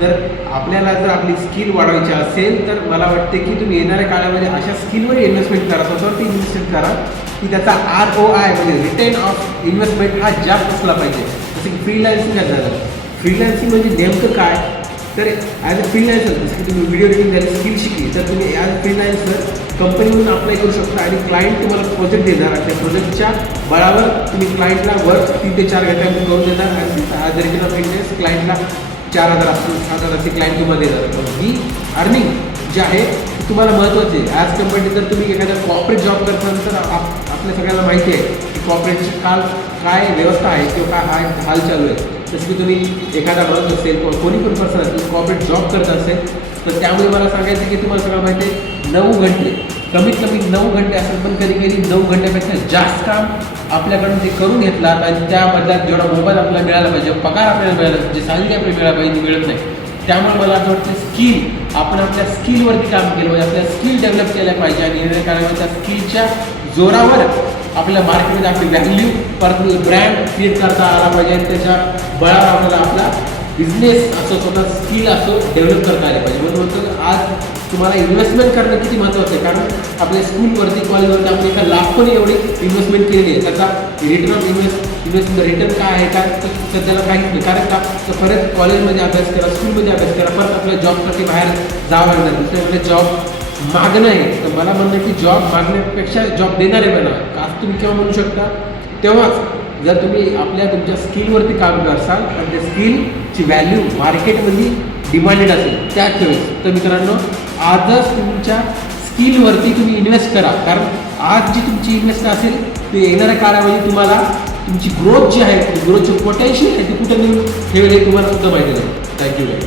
जर आपल्याला जर आपली स्किल वाढवायची असेल तर मला वाटते की तुम्ही येणाऱ्या काळामध्ये अशा स्किलवर इन्व्हेस्टमेंट करा, स्वतःवरती इन्व्हेस्टमेंट करा की त्याचा ROI म्हणजे रिटर्न ऑफ इन्व्हेस्टमेंट हा जास्त असला पाहिजे. जसं की फ्रीलान्सिंग झालं. फ्रीलान्सिंग म्हणजे नेमकं काय, तर ॲज अ फ्रीलान्सर जसं की तुम्ही व्हिडिओ एडिटिंग झाली स्किल शिकली तर तुम्ही ॲज अ फ्रीलान्सर कंपनीमधून अप्लाय करू शकता आणि क्लायंट तुम्हाला प्रोजेक्ट देणार आणि त्या प्रोजेक्टच्या बळावर तुम्ही क्लायंटला वर्क 3 ते 4 घंट्यामध्ये करून देणार आणि as a return of interest क्लायंटला 4,000 असतील 7,000चे क्लायंट तुम्हाला देणार. पण ही अर्निंग जी आहे ती तुम्हाला महत्त्वाची आहे. ॲज कंपेअर जर तुम्ही एखाद्या कॉर्पोरेट जॉब करता तर आपल्या सगळ्यांना माहिती आहे की कॉर्पोरेटची काय व्यवस्था आहे किंवा काय हाल चालू आहे. जसं की तुम्ही एखादा माणूस असेल किंवा कोणी पण पर्सन असेल कॉर्पोरेट जॉब करत असेल तर त्यामुळे मला सांगायचं की तुम्हाला सगळं माहिती आहे 9 घंटे कमीत कमी 9 घंटे असेल, पण कधी कधी 9 घंट्यापेक्षा जास्त काम आपल्याकडून जे करून घेतलात आणि त्या बदल्यात जेवढा मोबाईल आपल्याला मिळाला पाहिजे, पगार आपल्याला मिळाला जे सॅलरी आपल्याला मिळाला पाहिजे मिळत नाही. त्यामुळे मला असं वाटतं स्किल आपण आपल्या स्किलवरती काम केलं पाहिजे, आपल्या स्किल डेव्हलप केल्या पाहिजे आणि येणाऱ्या काळामध्ये त्या स्किलच्या जोरावर आपल्या मार्केटमध्ये आपली व्हॅल्यू परत ब्रँड क्रिएट करता आला पाहिजे आणि त्याच्या बळावर आपल्याला आपला बिझनेस असो स्वतः स्किल असो डेव्हलप करता आले पाहिजे. म्हणून म्हणतो आज तुम्हाला इन्व्हेस्टमेंट करणं किती महत्त्वाचं आहे, कारण आपल्या स्कूलवरती कॉलेजवरती आपण एका लाखोनी एवढी इन्व्हेस्टमेंट केलेली आहे. त्याचा रिटर्न ऑफ इन्व्हेस्टमेंट रिटर्न काय आहे काय तर सध्याला काहीच नाही. कारण का तर परत कॉलेजमध्ये अभ्यास करा, स्कूलमध्ये अभ्यास करा, परत आपल्या जॉबसाठी बाहेर जावं लागणार. दुसऱ्याकडे जॉब मागणं आहे तर मला म्हणणं की जॉब मागण्यापेक्षा जॉब देणारे बना. असं तुम्ही केव्हा म्हणू शकता तेव्हाच जर तुम्ही तुमच्या स्किलवरती काम करसाल आणि त्या स्किलची व्हॅल्यू मार्केटमध्ये डिमांडेड असेल त्याच वेळेस. तर मित्रांनो आजच तुमच्या स्किलवरती तुम्ही इन्व्हेस्ट करा, कारण आज जी तुमची इन्व्हेस्ट असेल ते येणाऱ्या काळामध्ये तुम्हाला तुमची ग्रोथ जी आहे ती ग्रोथची पोटेन्शियल आहे ती कुठं नेऊन ठेवेल हे तुम्हाला सुद्धा माहिती नाही. Thank you guys.